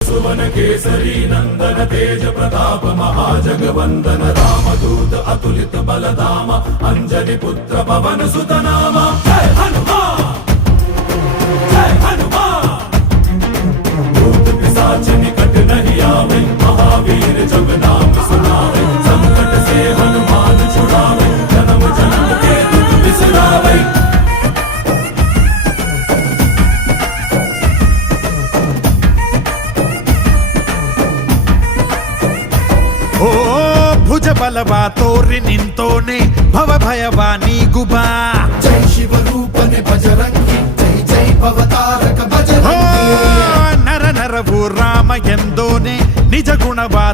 सुवन केसरी नंदन तेज प्रताप महाजगवंदन रामदूत अतुलित बलधाम अंजनी पुत्र पवन सुत नाम जय हनुमान जय हनुमान। भूत पिशाच निकट नहीं आवे महावीर जब नाम सुनावे संकट से हनुमान छुड़ावे जन्म जन्म के दुख बिसरावे। ಓ ಭುಜ ಬಲವಾ ತೋರಿ ನಿಂತೋನೆ ಭವ ಭಯವಾ ನೀಗುಬಾ ಜೈ ಶಿವರೂಪನೆ ಬಜರಂಗಿ ಜೈ ಜೈ ಭವತಾರಕ ಬಜರಂಗಿ ನರ ನರವು ರಾಮ ಎಂದೋನೆ ನಿಜ ಗುಣವಾ